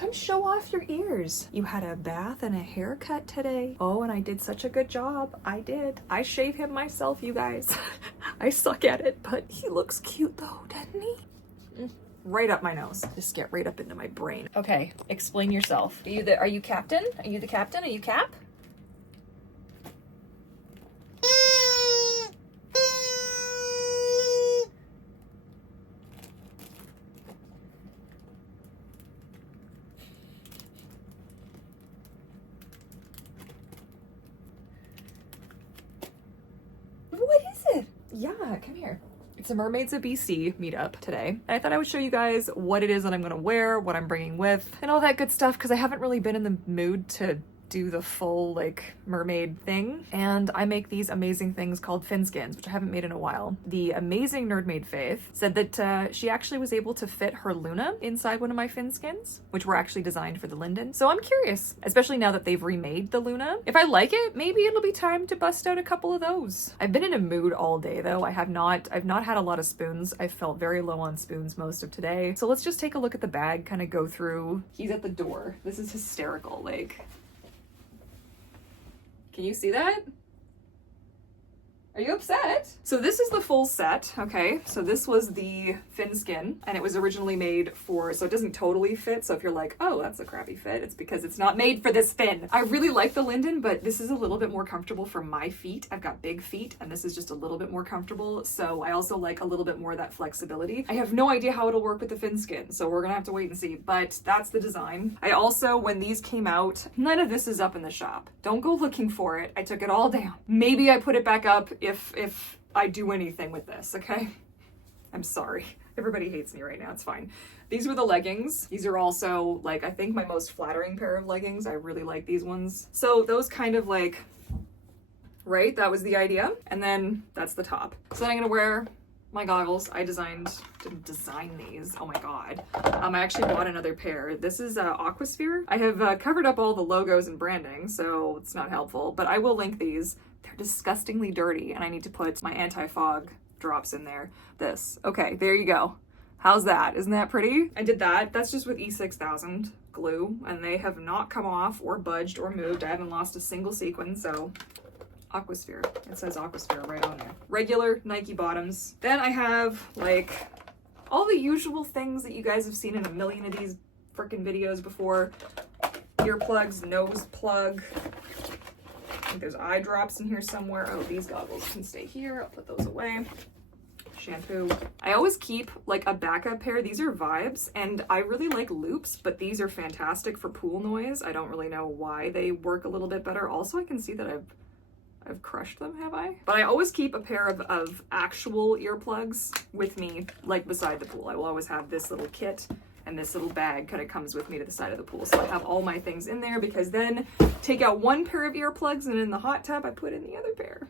Come show off your ears. You had a bath and a haircut today. Oh, and I did such a good job. I did. I shave him myself, you guys. I suck at it, but he looks cute though, doesn't he? Right up my nose. Just get right up into my brain. Okay, explain yourself. Are you captain? Are you the captain? Are you Cap? What is it? Yeah, come here. It's a Mermaids of BC meetup today. And I thought I would show you guys what it is that I'm gonna wear, what I'm bringing with, and all that good stuff, because I haven't really been in the mood to do the full like mermaid thing. And I make these amazing things called fin skins, which I haven't made in a while. The amazing Nerdmaid Faith said that she actually was able to fit her Luna inside one of my fin skins, which were actually designed for the Linden. So I'm curious, especially now that they've remade the Luna. If I like it, maybe it'll be time to bust out a couple of those. I've been in a mood all day though. I've not had a lot of spoons. I felt very low on spoons most of today. So let's just take a look at the bag, kind of go through. He's at the door. This is hysterical. Like, can you see that? Are you upset? So this is the full set, okay? So this was the fin skin, and it was originally made for, so it doesn't totally fit, so if you're like, oh, that's a crappy fit, it's because it's not made for this fin. I really like the Linden, but this is a little bit more comfortable for my feet. I've got big feet, and this is just a little bit more comfortable, so I also like a little bit more of that flexibility. I have no idea how it'll work with the fin skin, so we're gonna have to wait and see, but that's the design. I also, when these came out, none of this is up in the shop. Don't go looking for it. I took it all down. Maybe I put it back up if I do anything with this, okay? I'm sorry. Everybody hates me right now, it's fine. These were the leggings. These are also, like, I think my most flattering pair of leggings. I really like these ones. So those kind of like, right? That was the idea. And then that's the top. So then I'm gonna wear my goggles. I didn't design these. Oh my God. I actually bought another pair. This is Aquasphere. I have covered up all the logos and branding, so it's not helpful, but I will link these. They're disgustingly dirty, and I need to put my anti-fog drops in there. Okay, there you go. How's that? Isn't that pretty? I did that. That's just with E6000 glue, and they have not come off or budged or moved. I haven't lost a single sequin, so Aquasphere. It says Aquasphere right on there. Regular Nike bottoms. Then I have like all the usual things that you guys have seen in a million of these freaking videos before. Earplugs, nose plug. I think there's eye drops in here somewhere. Oh, these goggles can stay here. I'll put those away. Shampoo. I always keep like a backup pair. These are Vibes, and I really like loops, but these are fantastic for pool noise. I don't really know why they work a little bit better. Also, I can see that I've crushed them, have I? But I always keep a pair of actual earplugs with me, like beside the pool. I will always have this little kit, and this little bag kind of comes with me to the side of the pool. So I have all my things in there, because then take out one pair of earplugs, and in the hot tub, I put in the other pair.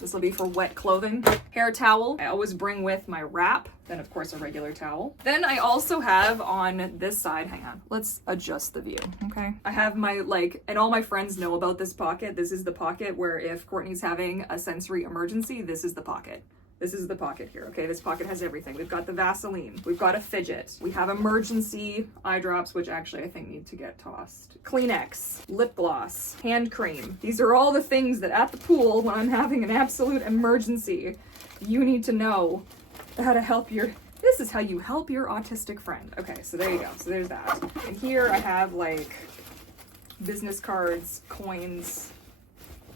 This will be for wet clothing. Hair towel. I always bring with my wrap. Then of course a regular towel. Then I also have on this side, hang on, let's adjust the view, okay? I have my and all my friends know about this pocket. This is the pocket where if Courtney's having a sensory emergency, this is the pocket. This is the pocket here, okay? This pocket has everything. We've got the Vaseline. We've got a fidget. We have emergency eye drops, which actually I think need to get tossed. Kleenex, lip gloss, hand cream. These are all the things that at the pool, when I'm having an absolute emergency, you need to know how to help this is how you help your autistic friend. Okay, so there you go. So there's that. And here I have like business cards, coins.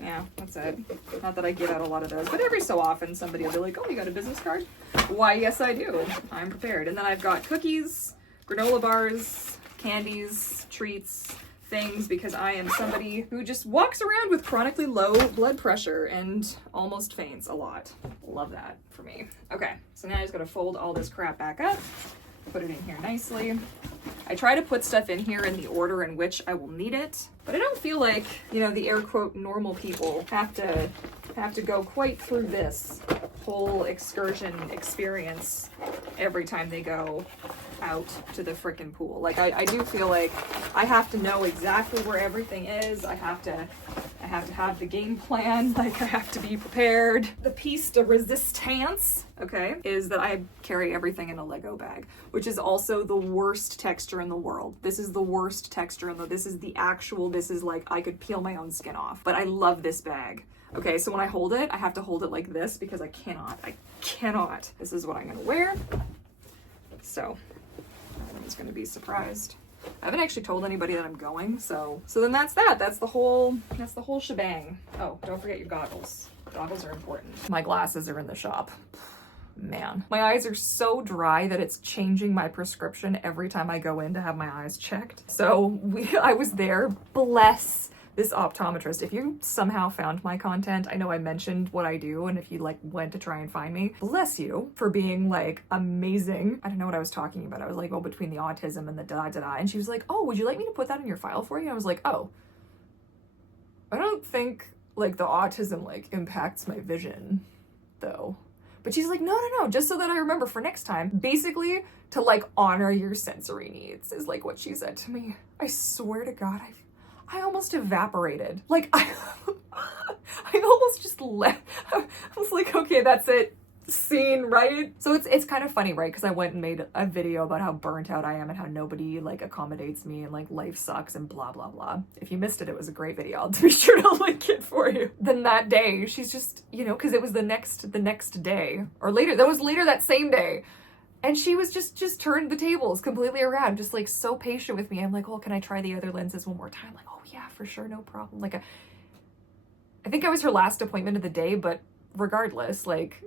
Yeah, that's it. Not that I give out a lot of those, but every so often somebody will be like, oh, you got a business card? Why, yes, I do. I'm prepared. And then I've got cookies, granola bars, candies, treats, things, because I am somebody who just walks around with chronically low blood pressure and almost faints a lot. Love that for me. Okay, so now I just gotta fold all this crap back up, put it in here nicely. I try to put stuff in here in the order in which I will need it, but I don't feel like, you know, the air quote normal people have to go quite through this whole excursion experience every time they go out to the frickin' pool. Like I do feel like I have to know exactly where everything is. I have have to have the game plan, like I have to be prepared. The piece de resistance, okay, is that I carry everything in a Lego bag, which is also the worst texture in the world. This is the worst texture this is like I could peel my own skin off, but I love this bag. Okay, so when I hold it, I have to hold it like this because I cannot. This is what I'm gonna wear. So everyone's gonna be surprised. I haven't actually told anybody that I'm going, so then that's that. That's the whole shebang. Oh, don't forget your goggles. Goggles are important. My glasses are in the shop. Man, my eyes are so dry that it's changing my prescription every time I go in to have my eyes checked. So I was there, bless this optometrist. If you somehow found my content, I know I mentioned what I do, and if you like went to try and find me, bless you for being like amazing. I don't know what I was talking about. I was like, oh, between the autism and the da-da-da, and she was like, oh, would you like me to put that in your file for you? I was like, oh, I don't think like the autism like impacts my vision though. But she's like, no, just so that I remember for next time. Basically, to like honor your sensory needs is like what she said to me. I swear to God, I almost evaporated. Like, I almost just left. I was like, okay, that's it. Scene, right? So it's kind of funny, right? Because I went and made a video about how burnt out I am and how nobody like accommodates me and like life sucks and blah, blah, blah. If you missed it, it was a great video. I'll be sure to link it for you. Then that day, she's just, you know, because it was the next day or later. That was later that same day. And she was just turned the tables completely around, just like so patient with me. I'm like, oh, can I try the other lenses one more time? Like, oh yeah, for sure, no problem. Like, I think I was her last appointment of the day, but regardless, like,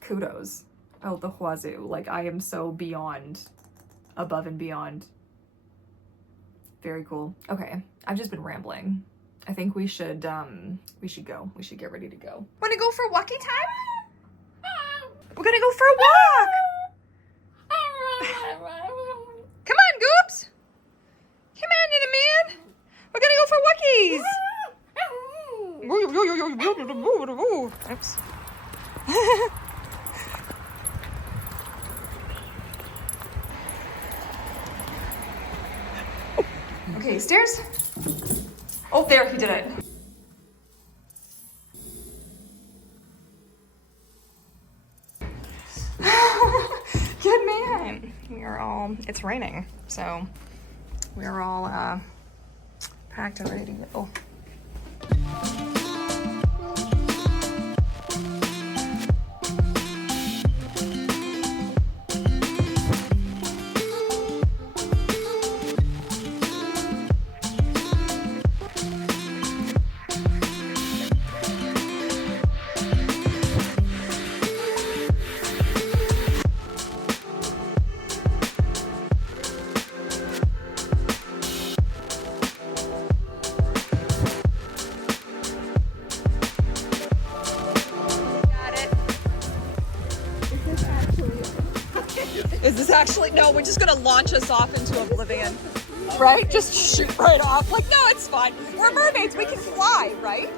kudos. Oh, the wazoo. Like, I am so beyond, above and beyond. Very cool. Okay, I've just been rambling. I think we should go. We should get ready to go. Wanna go for walkie time? We're gonna go for a walk! Come on, Goops! Come on, little man! We're gonna go for walkies! Oops. Okay, stairs. Oh, there, he did it. Good man. We are all, it's raining, so we are all packed and ready to go. Is this actually? No, we're just gonna launch us off into oblivion. Right? Just shoot right off. Like, no, it's fine. We're mermaids, we can fly, right?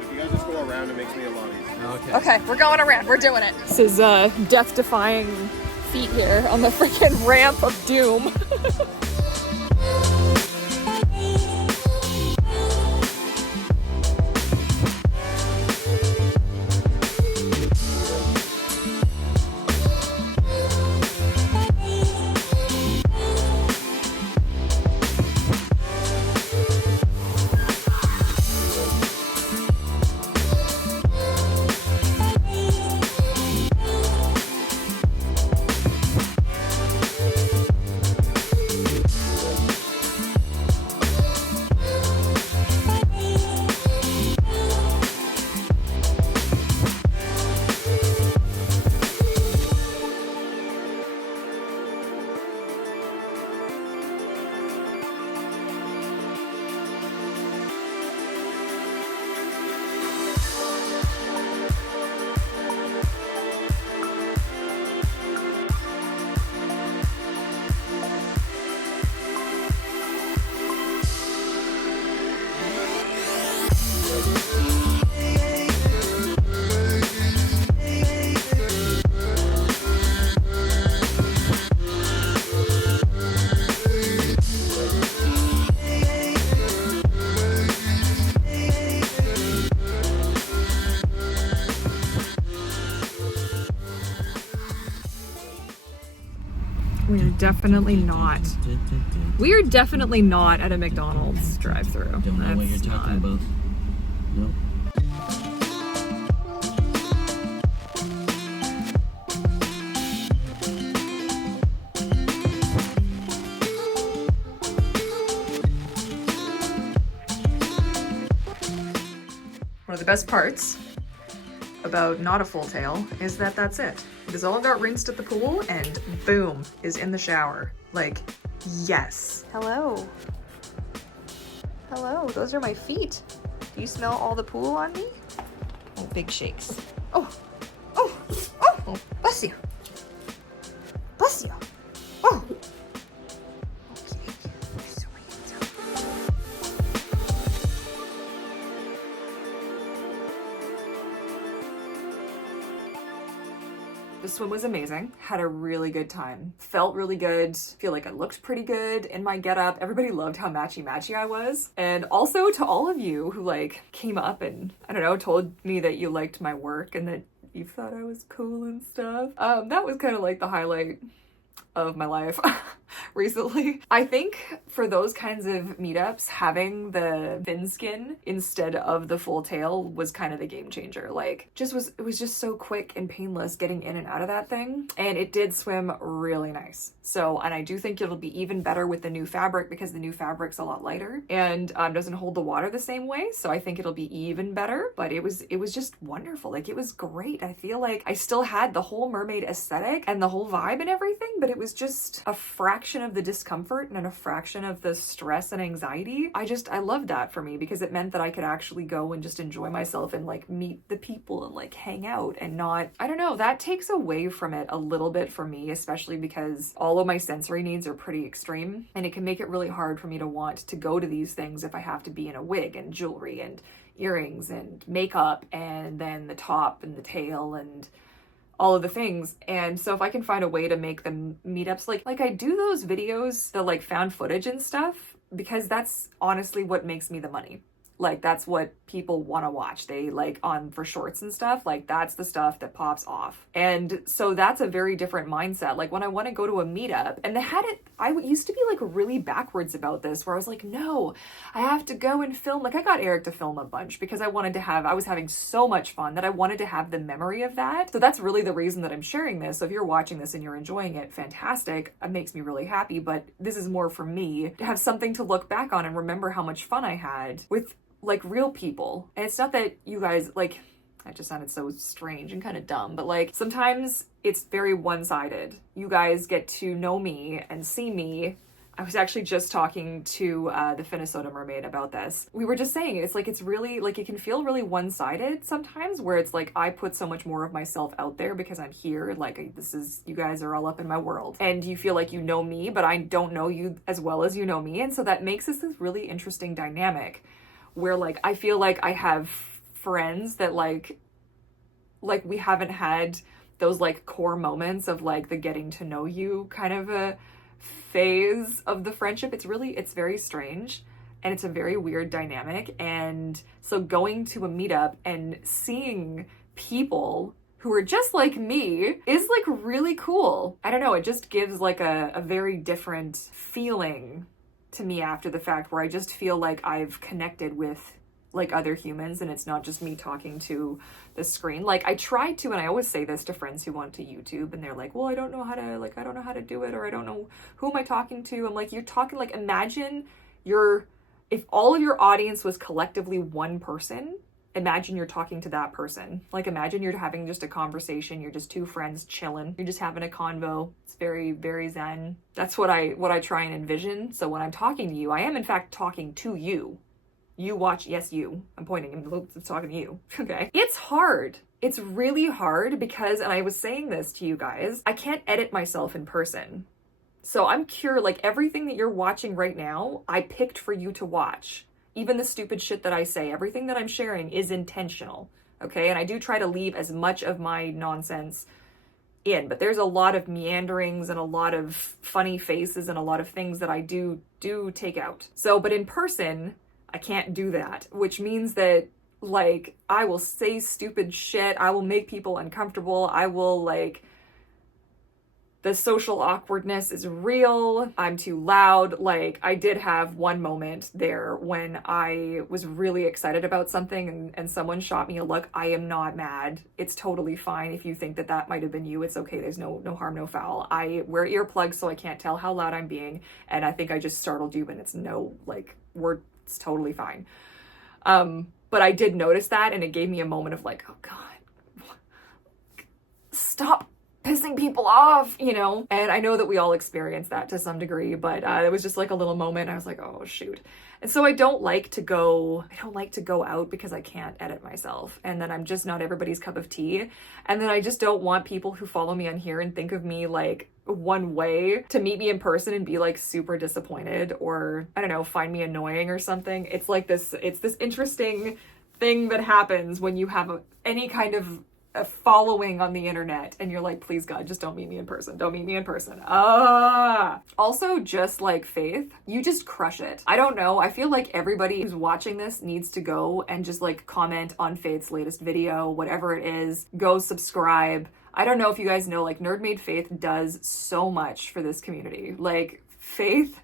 If you guys just go around, it makes me a lot easier. Okay, we're going around, we're doing it. This is death-defying feat here on the freaking ramp of doom. definitely not. We are definitely not at a McDonald's drive-thru. Don't know what you're talking about. Nope. One of the best parts about not a full tail is that that's it. It is all got rinsed at the pool and boom, is in the shower. Like, yes. Hello. Hello, those are my feet. Do you smell all the pool on me? Oh, big shakes. Oh, bless you. Bless you. Oh. Okay, you're so handsome. The swim was amazing. Had a really good time. Felt really good. Feel like I looked pretty good in my getup. Everybody loved how matchy-matchy I was. And also to all of you who like came up and, I don't know, told me that you liked my work and that you thought I was cool and stuff. That was kind of like the highlight of my life recently. I think for those kinds of meetups, having the fin skin instead of the full tail was kind of the game changer. Like, it was just so quick and painless getting in and out of that thing. And it did swim really nice. So, and I do think it'll be even better with the new fabric because the new fabric's a lot lighter and doesn't hold the water the same way. So I think it'll be even better, but it was just wonderful. Like, it was great. I feel like I still had the whole mermaid aesthetic and the whole vibe and everything, but it was just a fraction of the discomfort and a fraction of the stress and anxiety. I loved that for me because it meant that I could actually go and just enjoy myself and like meet the people and like hang out and not, I don't know, that takes away from it a little bit for me, especially because all of my sensory needs are pretty extreme and it can make it really hard for me to want to go to these things if I have to be in a wig and jewelry and earrings and makeup and then the top and the tail and all of the things. And so if I can find a way to make the meetups like I do those videos, the like found footage and stuff, because that's honestly what makes me the money. Like, that's what people want to watch. They like on for shorts and stuff, like that's the stuff that pops off. And so that's a very different mindset. Like when I want to go to a meetup and I used to be like really backwards about this where I was like, no, I have to go and film. Like I got Eric to film a bunch because I was having so much fun that I wanted to have the memory of that. So that's really the reason that I'm sharing this. So if you're watching this and you're enjoying it, fantastic. It makes me really happy, but this is more for me to have something to look back on and remember how much fun I had with like real people. And it's not that you guys like, that just sounded so strange and kind of dumb, but like sometimes it's very one-sided. You guys get to know me and see me. I was actually just talking to the Finnesota mermaid about this. We were just saying it's really like it can feel really one-sided sometimes where it's like I put so much more of myself out there because I'm here, like you guys are all up in my world and you feel like you know me, but I don't know you as well as you know me. And so that makes this really interesting dynamic where like I feel like I have friends that like we haven't had those like core moments of like the getting to know you kind of a phase of the friendship. It's very strange and it's a very weird dynamic. And so going to a meetup and seeing people who are just like me is like really cool. I don't know, it just gives like a very different feeling to me after the fact where I just feel like I've connected with like other humans and it's not just me talking to the screen. Like I try to, and I always say this to friends who want to YouTube and they're like, well, I don't know how to do it, or I don't know, who am I talking to? I'm like, you're talking, like imagine if all of your audience was collectively one person, imagine you're talking to that person. Like imagine you're having just a conversation, you're just two friends chilling, you're just having a convo. It's very, very zen. That's what I try and envision. So when I'm talking to you, I am in fact talking to you. You watch, yes, you. I'm pointing, I'm talking to you, okay? It's hard. It's really hard because, and I was saying this to you guys, I can't edit myself in person. So I'm curious, like everything that you're watching right now, I picked for you to watch. Even the stupid shit that I say, everything that I'm sharing is intentional, okay? And I do try to leave as much of my nonsense in, but there's a lot of meanderings and a lot of funny faces and a lot of things that I do take out. So, but in person, I can't do that, which means that like I will say stupid shit, I will make people uncomfortable, I will like The social awkwardness is real. I'm too loud. Like, I did have one moment there when I was really excited about something and someone shot me a look. I am not mad. It's totally fine. If you think that that might have been you, it's okay. There's no harm, no foul. I wear earplugs so I can't tell how loud I'm being. And I think I just startled you, and it's it's totally fine. But I did notice that, and it gave me a moment of like, oh God, stop pissing people off, you know? And I know that we all experience that to some degree, but it was just like a little moment. I was like, oh shoot. And so I don't like to go out because I can't edit myself. And then I'm just not everybody's cup of tea. And then I just don't want people who follow me on here and think of me like one way to meet me in person and be like super disappointed or, I don't know, find me annoying or something. It's this interesting thing that happens when you have any kind of a following on the internet and you're like, please God, just don't meet me in person. Don't meet me in person. Also, just like Faith, you just crush it. I don't know. I feel like everybody who's watching this needs to go and just like comment on Faith's latest video, whatever it is, go subscribe. I don't know if you guys know, like Nerdmaid Faith does so much for this community. Like Faith,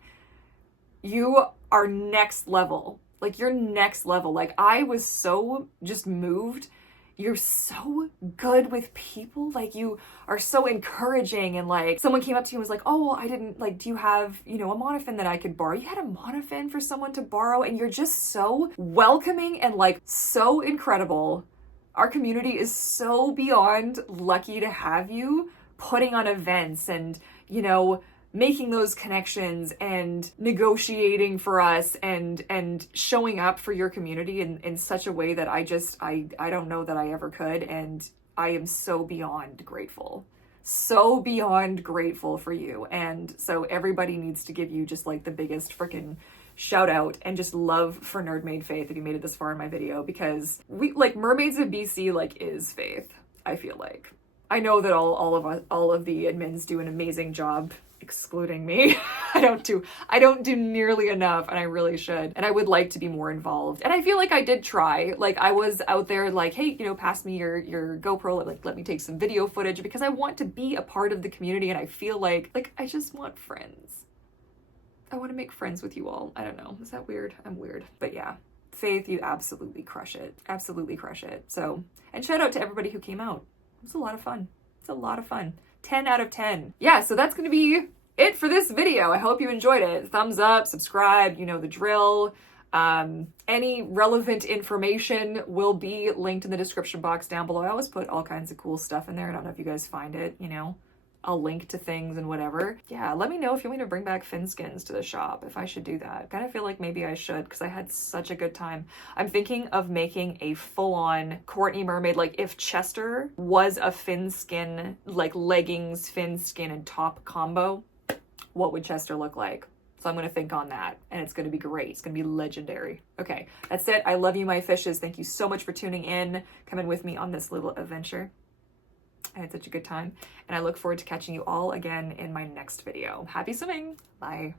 you are next level. Like you're next level. Like I was so just moved. You're so good with people. Like you are so encouraging, and like someone came up to you and was like, oh, I didn't like, do you have, a monofin that I could borrow? You had a monofin for someone to borrow, and you're just so welcoming and like so incredible. Our community is so beyond lucky to have you putting on events and, making those connections and negotiating for us and showing up for your community in such a way that I don't know that I ever could. And I am so beyond grateful. So beyond grateful for you. And so everybody needs to give you just like the biggest freaking shout out and just love for Nerdmaid Faith if you made it this far in my video, because we like Mermaids of BC like is Faith. I feel like I know that all of the admins do an amazing job, excluding me. I don't do nearly enough, and I really should. And I would like to be more involved. And I feel like I did try. Like I was out there like, hey, pass me your GoPro, like let me take some video footage, because I want to be a part of the community, and I feel like I just want friends. I want to make friends with you all. I don't know. Is that weird? I'm weird. But yeah. Faith, you absolutely crush it. Absolutely crush it. So, and shout out to everybody who came out. It was a lot of fun. It's a lot of fun. 10 out of 10. Yeah, so that's going to be it for this video. I hope you enjoyed it. Thumbs up, subscribe, the drill. Any relevant information will be linked in the description box down below. I always put all kinds of cool stuff in there. I don't know if you guys find it, I'll link to things and whatever. Yeah, let me know if you want me to bring back fin skins to the shop, if I should do that. I kind of feel like maybe I should, because I had such a good time. I'm thinking of making a full-on Courtney mermaid, like if Chester was a fin skin, like leggings, fin skin, and top combo, what would Chester look like? So I'm going to think on that, and it's going to be great. It's going to be legendary. Okay, that's it. I love you, my fishes. Thank you so much for tuning in, coming with me on this little adventure. I had such a good time, and I look forward to catching you all again in my next video. Happy swimming. Bye.